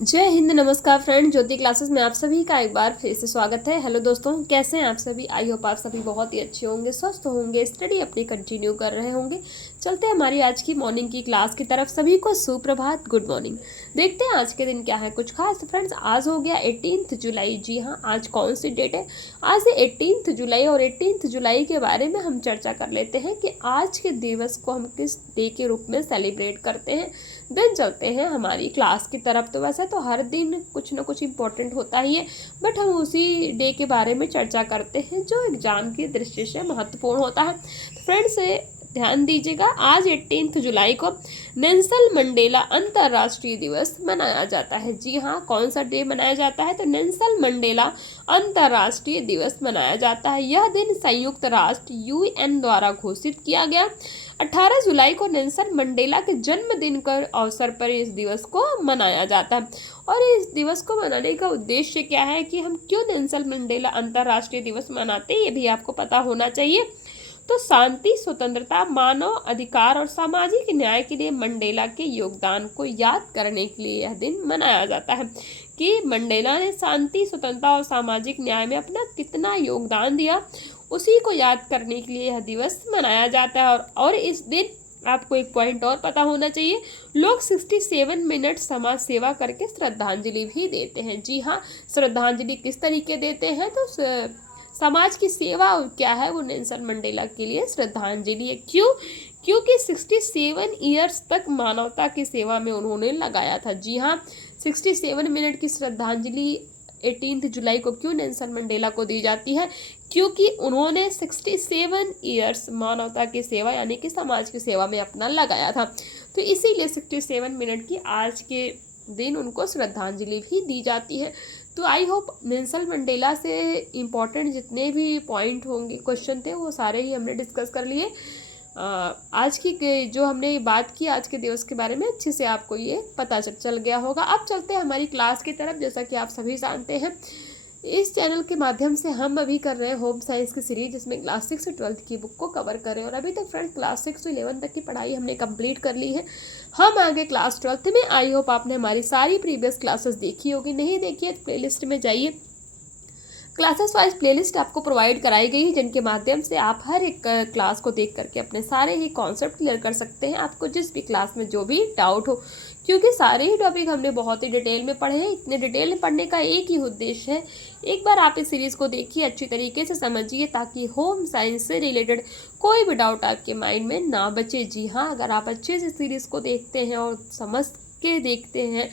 जय हिंद, नमस्कार फ्रेंड। ज्योति क्लासेस में आप सभी का एक बार फिर से स्वागत है। हेलो दोस्तों, कैसे हैं आप सभी? आई होप आप सभी बहुत ही अच्छे होंगे, स्वस्थ होंगे, स्टडी अपनी कंटिन्यू कर रहे होंगे। चलते हैं हमारी आज की मॉर्निंग की क्लास की तरफ। सभी को सुप्रभात, गुड मॉर्निंग। देखते हैं आज के दिन क्या है कुछ खास। तो फ्रेंड्स, आज हो गया 18 जुलाई। जी हाँ, आज कौन सी डेट है? आज है 18 जुलाई। और 18 जुलाई के बारे में हम चर्चा कर लेते हैं कि आज के दिवस को हम किस डे के रूप में सेलिब्रेट करते हैं। देन चलते हैं हमारी क्लास की तरफ। तो वैसे तो हर दिन कुछ ना कुछ इम्पोर्टेंट होता ही है, बट हम उसी डे के बारे में चर्चा करते हैं जो एग्जाम की दृष्टि से महत्वपूर्ण होता है। तो फ्रेंड्स, ध्यान दीजिएगा, आज 18 जुलाई को नेल्सन मंडेला अंतर्राष्ट्रीय दिवस मनाया जाता है। जी हाँ, कौन सा डे मनाया जाता है? तो नेल्सन मंडेला अंतर्राष्ट्रीय दिवस मनाया जाता है। यह दिन संयुक्त राष्ट्र यूएन द्वारा घोषित किया गया। 18 जुलाई को नेल्सन मंडेला के जन्मदिन के अवसर पर इस दिवस को मनाया जाता है। और इस दिवस को मनाने का उद्देश्य क्या है कि हम क्यों नेल्सन मंडेला अंतर्राष्ट्रीय दिवस मनाते हैं, ये भी आपको पता होना चाहिए। तो शांति, स्वतंत्रता, मानव अधिकार और सामाजिक न्याय के लिए मंडेला के योगदान को याद करने के लिए यह दिन मनाया जाता है कि मंडेला ने शांति, स्वतंत्रता और सामाजिक न्याय में अपना कितना योगदान दिया, उसी को याद करने के लिए यह दिवस मनाया जाता है। और इस दिन आपको एक पॉइंट और पता होना चाहिए, लोग 67 मिनट समाज सेवा करके श्रद्धांजलि भी देते हैं। जी हाँ, श्रद्धांजलि किस तरीके देते हैं? तो समाज की सेवा क्या है, वो नेल्सन मंडेला के लिए श्रद्धांजलि है। क्यों? क्योंकि 67 ईयर्स तक मानवता की सेवा में उन्होंने लगाया था। जी हाँ, 67 मिनट की श्रद्धांजलि 18 जुलाई को क्यों नेल्सन मंडेला को दी जाती है? क्योंकि उन्होंने 67 ईयर्स मानवता की सेवा यानी कि समाज की सेवा में अपना लगाया था। तो इसीलिए 67 मिनट की आज के दिन उनको श्रद्धांजलि भी दी जाती है। तो आई होप नेल्सन मंडेला से इम्पोर्टेंट जितने भी पॉइंट होंगे, क्वेश्चन थे, वो सारे ही हमने डिस्कस कर लिए। आज की जो हमने बात की आज के दिवस के बारे में, अच्छे से आपको ये पता चल गया होगा। अब चलते हैं हमारी क्लास की तरफ। जैसा कि आप सभी जानते हैं, इस चैनल के माध्यम से हम अभी कर रहे हैं होम साइंस की सीरीज, जिसमें क्लास 6 से 12th की बुक को कवर कर रहे हैं। और अभी तक फ्रेंड्स क्लास 6 से 11 तक की पढ़ाई हमने कंप्लीट कर ली है। हम आगे क्लास 12th में, आई होप आपने हमारी सारी प्रीवियस क्लासेस देखी होगी। नहीं देखी है तो प्लेलिस्ट में जाइए, क्लासेस वाइज प्लेलिस्ट आपको प्रोवाइड कराई गई है, जिनके माध्यम से आप हर एक क्लास को देख करके अपने सारे ही कॉन्सेप्ट क्लियर कर सकते हैं, आपको जिस भी क्लास में जो भी डाउट हो। क्योंकि सारे ही टॉपिक हमने बहुत ही डिटेल में पढ़े हैं। इतने डिटेल में पढ़ने का एक ही उद्देश्य है, एक बार आप इस सीरीज़ को देखिए, अच्छी तरीके से समझिए, ताकि होम साइंस से रिलेटेड कोई भी डाउट आपके माइंड में ना बचे। जी हाँ, अगर आप अच्छे से सीरीज़ को देखते हैं और समझ के देखते हैं,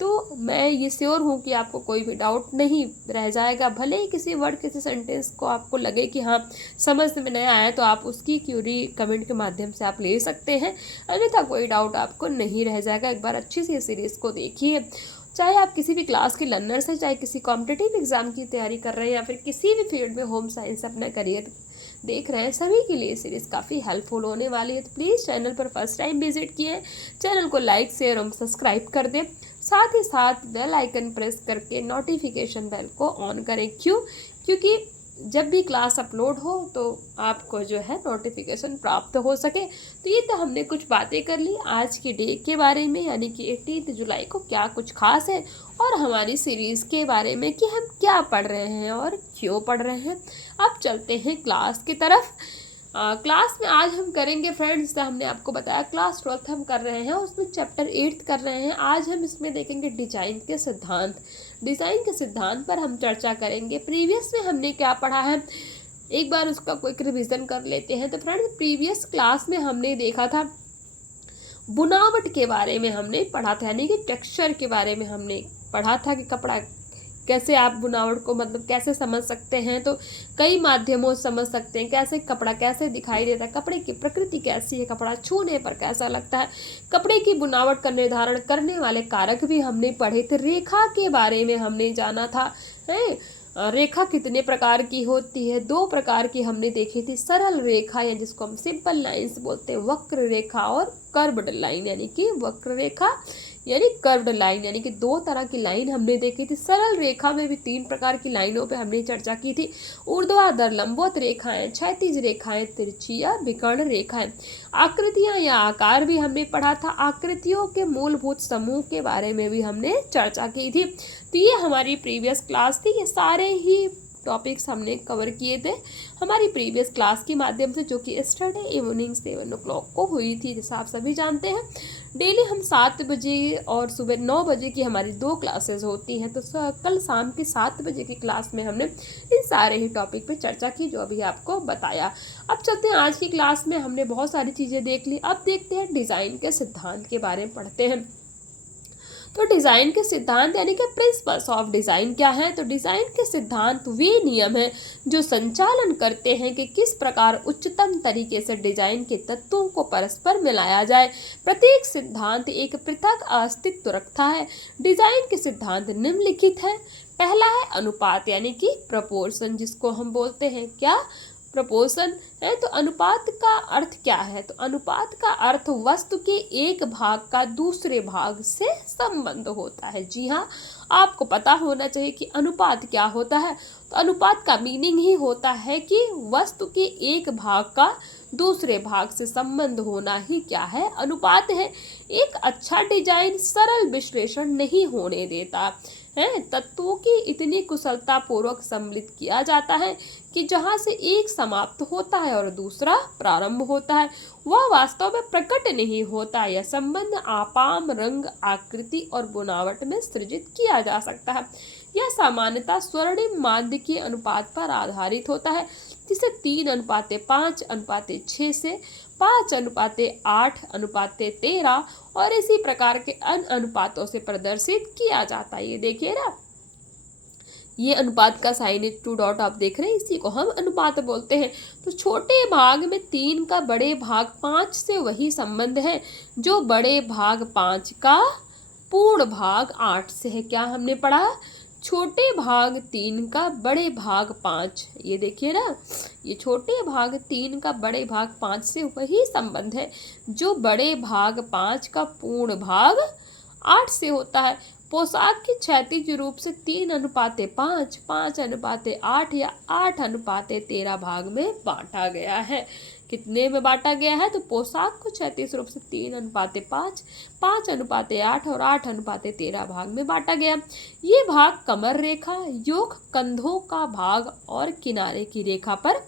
तो मैं ये श्योर हूँ कि आपको कोई भी डाउट नहीं रह जाएगा। भले ही किसी वर्ड, किसी सेंटेंस को आपको लगे कि हाँ समझ में नहीं आया, तो आप उसकी क्यूरी कमेंट के माध्यम से आप ले सकते हैं, अन्यथा कोई डाउट आपको नहीं रह जाएगा। एक बार अच्छी सी सीरीज़ को देखिए। चाहे आप किसी भी क्लास के लर्नर्स हैं, चाहे किसी कॉम्पिटिटिव एग्जाम की तैयारी कर रहे हैं, या फिर किसी भी फील्ड में होम साइंस अपना करियर देख रहे हैं, सभी के लिए सीरीज़ काफ़ी हेल्पफुल होने वाली है। तो प्लीज़ चैनल पर फर्स्ट टाइम विजिट किए, चैनल को लाइक, शेयर और सब्सक्राइब कर दें। साथ ही साथ बेल आइकन प्रेस करके नोटिफिकेशन बेल को ऑन करें। क्यों? क्योंकि जब भी क्लास अपलोड हो तो आपको जो है नोटिफिकेशन प्राप्त हो सके। तो ये तो हमने कुछ बातें कर ली आज के डे के बारे में, यानी कि 18 जुलाई को क्या कुछ खास है, और हमारी सीरीज़ के बारे में कि हम क्या पढ़ रहे हैं और क्यों पढ़ रहे हैं। अब चलते हैं क्लास की तरफ। क्लास में आज हम करेंगे फ्रेंड्स, जैसे हमने आपको बताया क्लास 12th हम कर रहे हैं, उसमें चैप्टर 8 कर रहे हैं। आज हम इसमें देखेंगे डिजाइन के सिद्धांत। डिज़ाइन के सिद्धांत पर हम चर्चा करेंगे। प्रीवियस में हमने क्या पढ़ा है, एक बार उसका क्विक रिवीजन कर लेते हैं। तो फ्रेंड्स, प्रीवियस क्लास में हमने देखा था बुनावट के बारे में हमने पढ़ा था, यानी कि टेक्सचर के बारे में हमने पढ़ा था कि कपड़ा कैसे आप बुनावट को मतलब कैसे समझ सकते हैं। तो कई माध्यमों से समझ सकते हैं, कैसे कपड़ा कैसे दिखाई देता है, कपड़े की प्रकृति कैसी है, कपड़ा छूने पर कैसा लगता है, कपड़े की बुनावट का निर्धारण करने वाले कारक भी हमने पढ़े थे। रेखा के बारे में हमने जाना था, है रेखा कितने प्रकार की होती है, 2 प्रकार की हमने देखी थी, सरल रेखा या जिसको हम सिंपल लाइंस बोलते हैं, वक्र रेखा, और कर्व्ड लाइन यानी कि वक्र रेखा। यानी कर्व्ड लाइन, यानी कि 2 तरह की लाइन हमने देखी थी। सरल रेखा में भी 3 प्रकार की लाइनों पे हमने चर्चा की थी। ऊर्ध्वाधर लंबवत रेखाएं, क्षैतिज रेखाएं, तिरछी या विकर्ण रेखाएं। आकृतियां या आकार भी हमने पढ़ा था। आकृतियों के मूलभूत समूह के बारे में भी हमने चर्चा की थी। तो ये हमारी प्रीवियस क्लास थी। ये सारे ही टॉपिक्स हमने कवर किए थे हमारी प्रीवियस क्लास के माध्यम से, जो कि स्टरडे इवनिंग 7 o'clock को हुई थी, जैसा आप सभी जानते हैं। डेली हम 7 बजे और सुबह 9 बजे की हमारी 2 क्लासेस होती हैं। तो कल शाम के 7 बजे की क्लास में हमने इन सारे ही टॉपिक पे चर्चा की, जो अभी आपको बताया। अब चलते हैं आज की क्लास में। हमने बहुत सारी चीज़ें देख ली। अब देखते हैं डिज़ाइन के सिद्धांत के बारे में पढ़ते हैं। तो डिज़ाइन के सिद्धांत यानी कि प्रिंसिपल्स ऑफ डिज़ाइन क्या है? तो डिज़ाइन के सिद्धांत वे नियम हैं जो संचालन करते हैं कि किस प्रकार उच्चतम तरीके से डिज़ाइन के तत्वों को परस्पर मिलाया जाए। प्रत्येक सिद्धांत एक पृथक अस्तित्व रखता है। डिज़ाइन के सिद्धांत निम्नलिखित है। पहला है अनुपात यानी कि प्रपोर्शन, जिसको हम बोलते हैं क्या? प्रपोर्शन है। तो अनुपात का अर्थ क्या है? तो अनुपात का अर्थ वस्तु के एक भाग का दूसरे भाग से संबंध होता है। जी हाँ, आपको पता होना चाहिए कि अनुपात क्या होता है। तो अनुपात का मीनिंग ही होता है कि वस्तु के एक भाग का दूसरे भाग से संबंध होना ही क्या है? अनुपात है। एक अच्छा डिजाइन सरल विश्लेषण नहीं होने देता है। तत्वों की इतनी कुशलता पूर्वक सम्मिलित किया जाता है कि जहां से एक समाप्त होता है और दूसरा प्रारंभ होता है, वह वास्तव में प्रकट नहीं होता। यह संबंध आपाम, रंग, आकृति और बनावट में सृजित किया जा सकता है। यह सामान्यतः स्वर्णिम माध्य के अनुपात पर आधारित होता है, जिसे 3:5:6 से 5:8:13 और इसी प्रकार के अन्य अनुपातों से प्रदर्शित किया जाता है। ये देखिए ना, ये अनुपात का साइन है, 2 डॉट आप देख रहे हैं, इसी को हम अनुपात बोलते हैं। तो छोटे भाग में 3 का बड़े भाग 5 से वही संबंध है जो बड़े भाग 5 का पूर्ण भाग 8 से है। क्या हमने पढ़ा? छोटे भाग 3 का बड़े भाग 5, ये देखिए ना, ये छोटे भाग 3 का बड़े भाग 5 से वही संबंध है जो बड़े भाग 5 का पूर्ण भाग 8 से होता है। पोशाक की क्षैतिज रूप से 3:5, 5:8 या 8:13 भाग में बांटा गया है। कितने में बांटा गया है? तो पोशाक को क्षैतिज रूप से 3:5, 5:8 और 8:13 भाग में बांटा गया। ये भाग कमर रेखा, योक, कंधों का भाग और किनारे की रेखा पर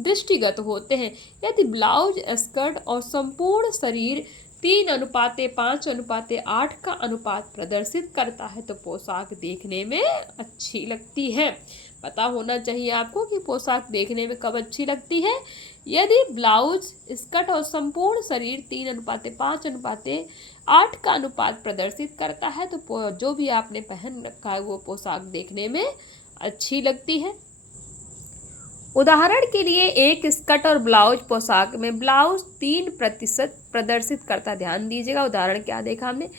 दृष्टिगत होते हैं। यदि ब्लाउज, स्कर्ट और संपूर्ण शरीर 3:5:8 का अनुपात प्रदर्शित करता है तो पोशाक देखने में अच्छी लगती है। पता होना चाहिए आपको कि पोशाक देखने में कब अच्छी लगती है। यदि ब्लाउज, स्कर्ट और संपूर्ण शरीर 3:5:8 का अनुपात प्रदर्शित करता है तो जो भी आपने पहन रखा है वो पोशाक देखने में अच्छी लगती है। उदाहरण के लिए एक स्कर्ट और ब्लाउज पोशाक में ब्लाउज 3% प्रदर्शित करता। ध्यान दीजिएगा, उदाहरण क्या देखा हमने?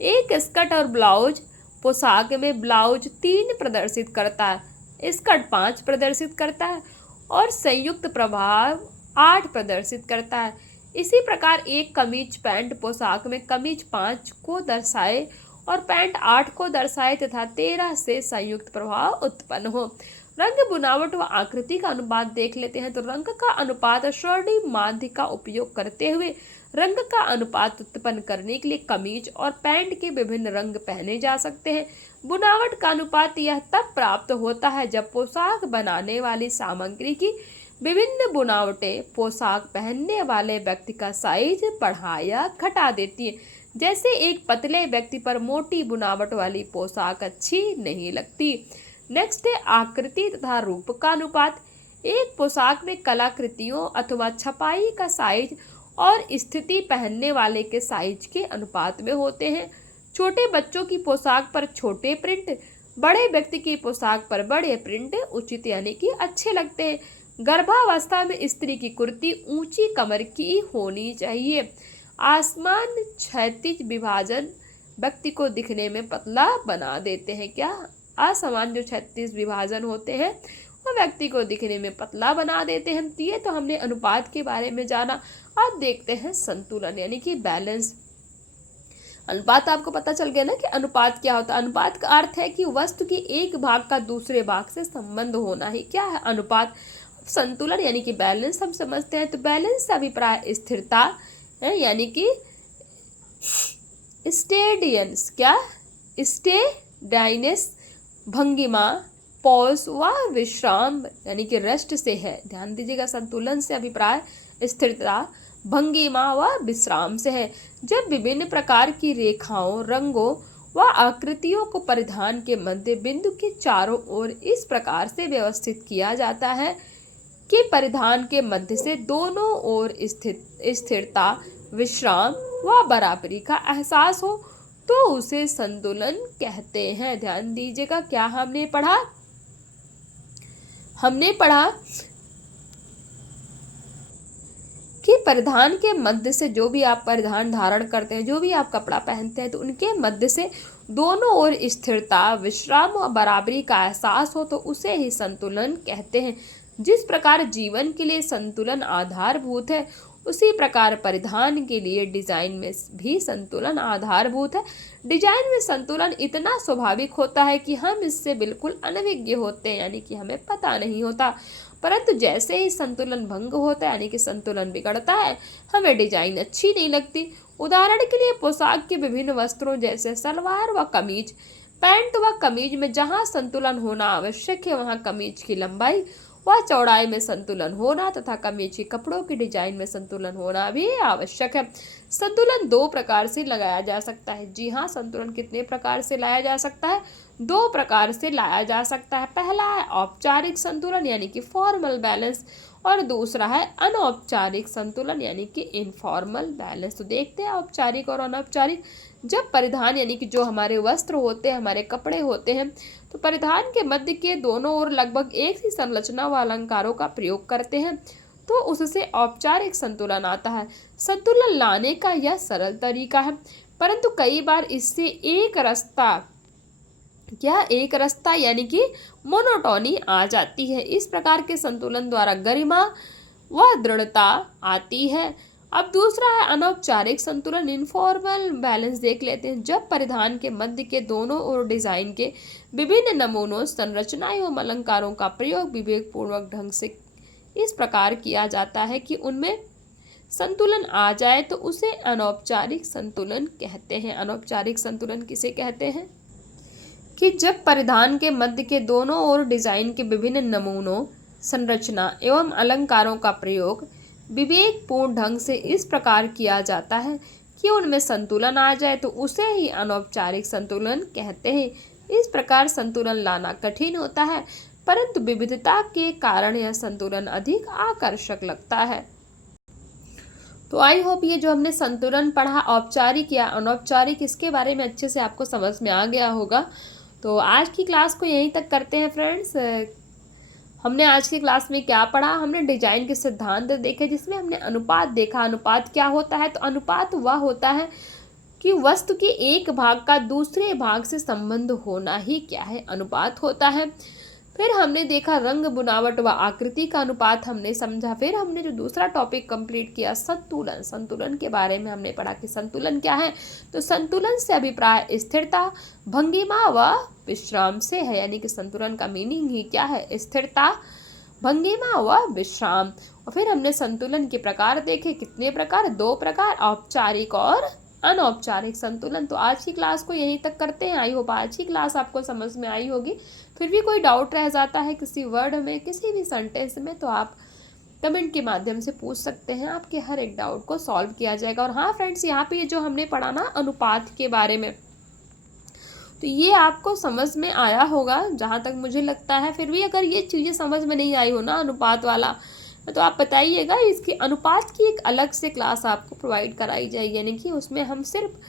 एक स्कर्ट और ब्लाउज पोशाक में ब्लाउज 3 प्रदर्शित करता है, स्कर्ट 5 प्रदर्शित करता है और संयुक्त प्रभाव 8 प्रदर्शित करता है। इसी प्रकार एक कमीज पैंट पोशाक में कमीज 5 को दर्शाए और पैंट 8 को दर्शाए तथा 13 से संयुक्त प्रभाव उत्पन्न हो। रंग, बुनावट व आकृति का अनुपात देख लेते हैं। तो रंग का अनुपात स्वर्णिम माध्य का उपयोग करते हुए रंग का अनुपात उत्पन्न करने के लिए कमीज और पैंट के विभिन्न रंग पहने जा सकते हैं। बुनावट का अनुपात यह तब प्राप्त होता है जब पोशाक बनाने वाली सामग्री की विभिन्न बुनावटें पोशाक पहनने वाले व्यक्ति का साइज बढ़ा या घटा देती है। जैसे एक पतले व्यक्ति पर मोटी बुनावट वाली पोशाक अच्छी नहीं लगती। नेक्स्ट है आकृति तथा रूप का अनुपात। एक पोशाक में कलाकृतियों अथवा छपाई का साइज और स्थिति पहनने वाले के साइज के अनुपात में होते हैं। छोटे बच्चों की पोशाक पर छोटे प्रिंट, बड़े व्यक्ति की पोशाक पर बड़े प्रिंट उचित यानी कि अच्छे लगते हैं। गर्भावस्था में स्त्री की कुर्ती ऊंची कमर की होनी चाहिए। आसमान क्षैतिज विभाजन व्यक्ति को दिखने में पतला बना देते हैं। क्या? असमान जो क्षैतिज विभाजन होते हैं वो व्यक्ति को दिखने में पतला बना देते हैं। ये तो हमने अनुपात के बारे में जाना। अब देखते हैं संतुलन यानी कि बैलेंस। अनुपात आपको पता चल गया ना कि अनुपात क्या होता है। अनुपात का अर्थ है कि वस्तु के एक भाग का दूसरे भाग से संबंध होना ही क्या है, अनुपात। संतुलन यानी कि बैलेंस हम समझते हैं, तो बैलेंस से अभिप्राय स्थिरता है, यानी कि स्टेडियंस, क्या स्टेडाइनेस, भंगिमा, पॉज व विश्राम यानी कि रेस्ट से है। ध्यान दीजिएगा, संतुलन से अभिप्राय स्थिरता, भंगिमा व विश्राम से है। जब विभिन्न प्रकार की रेखाओं, रंगों व आकृतियों को परिधान के मध्य बिंदु के चारों ओर इस प्रकार से व्यवस्थित किया जाता है कि परिधान के मध्य से दोनों ओर स्थिरता, विश्राम व बराबरी का एहसास हो, तो उसे संतुलन कहते हैं। ध्यान दीजिएगा, क्या हमने पढ़ा कि परिधान के मध्य से, जो भी आप परिधान धारण करते हैं, जो भी आप कपड़ा पहनते हैं, तो उनके मध्य से दोनों ओर स्थिरता, विश्राम और बराबरी का एहसास हो, तो उसे ही संतुलन कहते हैं। जिस प्रकार जीवन के लिए संतुलन आधारभूत है, उसी प्रकार परिधान के लिए डिजाइन में भी संतुलन आधारभूत है। डिजाइन में संतुलन इतना स्वाभाविक होता है कि हम इससे बिल्कुल अनभिज्ञ होते हैं, यानी कि हमें पता नहीं होता, परंतु जैसे ही संतुलन भंग होता है, यानी कि संतुलन बिगड़ता है, हमें डिजाइन अच्छी नहीं लगती। उदाहरण के लिए पोशाक के विभिन्न वस्त्रों जैसे सलवार व कमीज, पैंट व कमीज में जहाँ संतुलन होना आवश्यक है, वहाँ कमीज की लंबाई व चौड़ाई में संतुलन होना तथा कमीज के कपड़ों की डिजाइन में संतुलन होना भी आवश्यक है। संतुलन दो प्रकार से लगाया जा सकता है। जी हाँ, संतुलन कितने प्रकार से लाया जा सकता है? दो प्रकार से लाया जा सकता है। पहला है औपचारिक संतुलन यानी कि फॉर्मल बैलेंस, और दूसरा है अनौपचारिक संतुलन यानी कि इनफॉर्मल बैलेंस। तो देखते हैं औपचारिक और अनौपचारिक। जब परिधान यानी कि जो हमारे वस्त्र होते हैं, हमारे कपड़े होते हैं, तो परिधान के मध्य के दोनों ओर लगभग एक ही संरचना व अलंकारों का प्रयोग करते हैं, तो उससे औपचारिक संतुलन आता है। संतुलन लाने का यह सरल तरीका है, परंतु कई बार इससे एक रस्ता यानी कि मोनोटोनी आ जाती है। इस प्रकार के संतुलन द्वारा गरिमा व दृढ़ता आती है। अब दूसरा है अनौपचारिक संतुलन, इनफॉर्मल बैलेंस देख लेते हैं। जब परिधान के मध्य के दोनों ओर डिजाइन के विभिन्न नमूनों, संरचना एवं अलंकारों का प्रयोग विवेकपूर्वक ढंग से इस प्रकार किया जाता है कि उनमें संतुलन आ जाए, तो उसे अनौपचारिक संतुलन कहते हैं। अनौपचारिक संतुलन किसे कहते हैं? कि जब परिधान के मध्य के दोनों ओर डिजाइन के विभिन्न नमूनों, संरचना एवं अलंकारों का प्रयोग विवेकपूर्ण ढंग से इस प्रकार किया जाता है कि उनमें संतुलन आ जाए, तो उसे ही अनौपचारिक संतुलन कहते हैं। इस प्रकार संतुलन लाना कठिन होता है, परंतु विविधता के कारण यह संतुलन अधिक आकर्षक लगता है। तो आई होप ये जो हमने संतुलन पढ़ा, औपचारिक या अनौपचारिक, इसके बारे में अच्छे से आपको समझ में आ गया होगा। तो आज की क्लास को यहीं तक करते हैं फ्रेंड्स। हमने आज की क्लास में क्या पढ़ा? हमने डिजाइन के सिद्धांत देखे, जिसमें हमने अनुपात देखा। अनुपात क्या होता है? तो अनुपात वह होता है कि वस्तु के एक भाग का दूसरे भाग से संबंध होना ही क्या है, अनुपात होता है। फिर हमने देखा रंग, बनावट व आकृति का अनुपात हमने समझा। फिर हमने जो दूसरा टॉपिक कंप्लीट किया, संतुलन। संतुलन के बारे में हमने पढ़ा कि संतुलन क्या है। तो संतुलन से अभिप्राय स्थिरता, भंगिमा व विश्राम से है, यानी कि संतुलन का मीनिंग ही क्या है? स्थिरता, भंगिमा व विश्राम। और फिर हमने संतुलन के प्रकार देखे। कितने प्रकार? दो प्रकार, औपचारिक और अनौपचारिक संतुलन। तो आज की क्लास को यहीं तक करते हैं। आई होप आज की क्लास आपको समझ में आई होगी। फिर भी कोई डाउट रह जाता है किसी वर्ड में, किसी भी सेंटेंस में, तो आप कमेंट के माध्यम से पूछ सकते हैं। आपके हर एक डाउट को सॉल्व किया जाएगा। और हाँ फ्रेंड्स, यहाँ पे जो हमने पढ़ा ना अनुपात के बारे में, तो ये आपको समझ में आया होगा जहाँ तक मुझे लगता है। फिर भी अगर ये चीज़ें समझ में नहीं आई हो ना अनुपात वाला, तो आप बताइएगा। इसकी अनुपात की एक अलग से क्लास आपको प्रोवाइड कराई जाएगी, यानी कि उसमें हम सिर्फ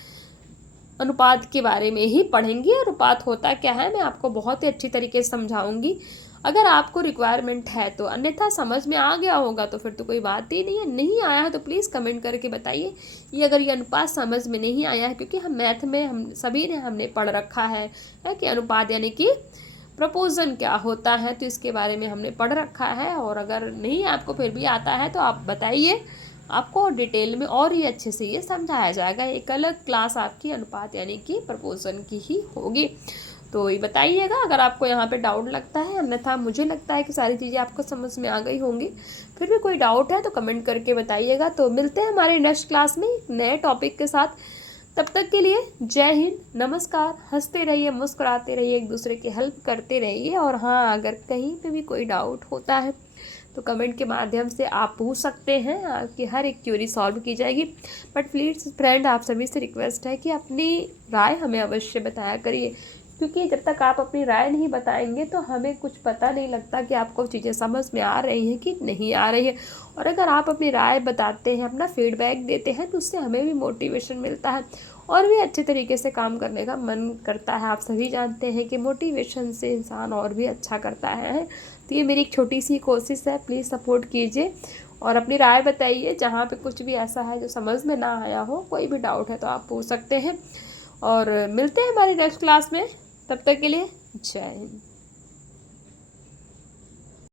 अनुपात के बारे में ही पढ़ेंगे। अनुपात होता क्या है मैं आपको बहुत ही अच्छी तरीके से समझाऊंगी। अगर आपको रिक्वायरमेंट है तो, अन्यथा समझ में आ गया होगा तो फिर तो कोई बात ही नहीं है। नहीं आया है तो प्लीज़ कमेंट करके बताइए ये अगर ये अनुपात समझ में नहीं आया है, क्योंकि हम मैथ में हम सभी ने हमने पढ़ रखा है कि अनुपात यानी कि प्रपोजन क्या होता है, तो इसके बारे में हमने पढ़ रखा है। और अगर नहीं आपको फिर भी आता है तो आप बताइए, आपको डिटेल में और ही अच्छे से ये समझाया जाएगा। एक अलग क्लास आपकी अनुपात यानी कि प्रपोर्शन की ही होगी। तो ये बताइएगा अगर आपको यहाँ पे डाउट लगता है, अन्यथा मुझे लगता है कि सारी चीज़ें आपको समझ में आ गई होंगी। फिर भी कोई डाउट है तो कमेंट करके बताइएगा। तो मिलते हैं हमारे नेक्स्ट क्लास में एक नए टॉपिक के साथ। तब तक के लिए जय हिंद, नमस्कार। हंसते रहिए, मुस्कुराते रहिए, एक दूसरे की हेल्प करते रहिए। और हाँ, अगर कहीं पे भी कोई डाउट होता है तो कमेंट के माध्यम से आप पूछ सकते हैं, आपकी हर एक क्यूरी सॉल्व की जाएगी। बट प्लीज़ फ्रेंड, आप सभी से रिक्वेस्ट है कि अपनी राय हमें अवश्य बताया करिए, क्योंकि जब तक आप अपनी राय नहीं बताएंगे तो हमें कुछ पता नहीं लगता कि आपको चीज़ें समझ में आ रही हैं कि नहीं आ रही है। और अगर आप अपनी राय बताते हैं, अपना फीडबैक देते हैं, तो उससे हमें भी मोटिवेशन मिलता है और भी अच्छे तरीके से काम करने का मन करता है। आप सभी जानते हैं कि मोटिवेशन से इंसान और भी अच्छा करता है। तो ये मेरी एक छोटी सी कोशिश है, प्लीज़ सपोर्ट कीजिए और अपनी राय बताइए। जहाँ पे कुछ भी ऐसा है जो समझ में ना आया हो, कोई भी डाउट है तो आप पूछ सकते हैं। और मिलते हैं हमारी नेक्स्ट क्लास में। तब तक के लिए जय हिंद।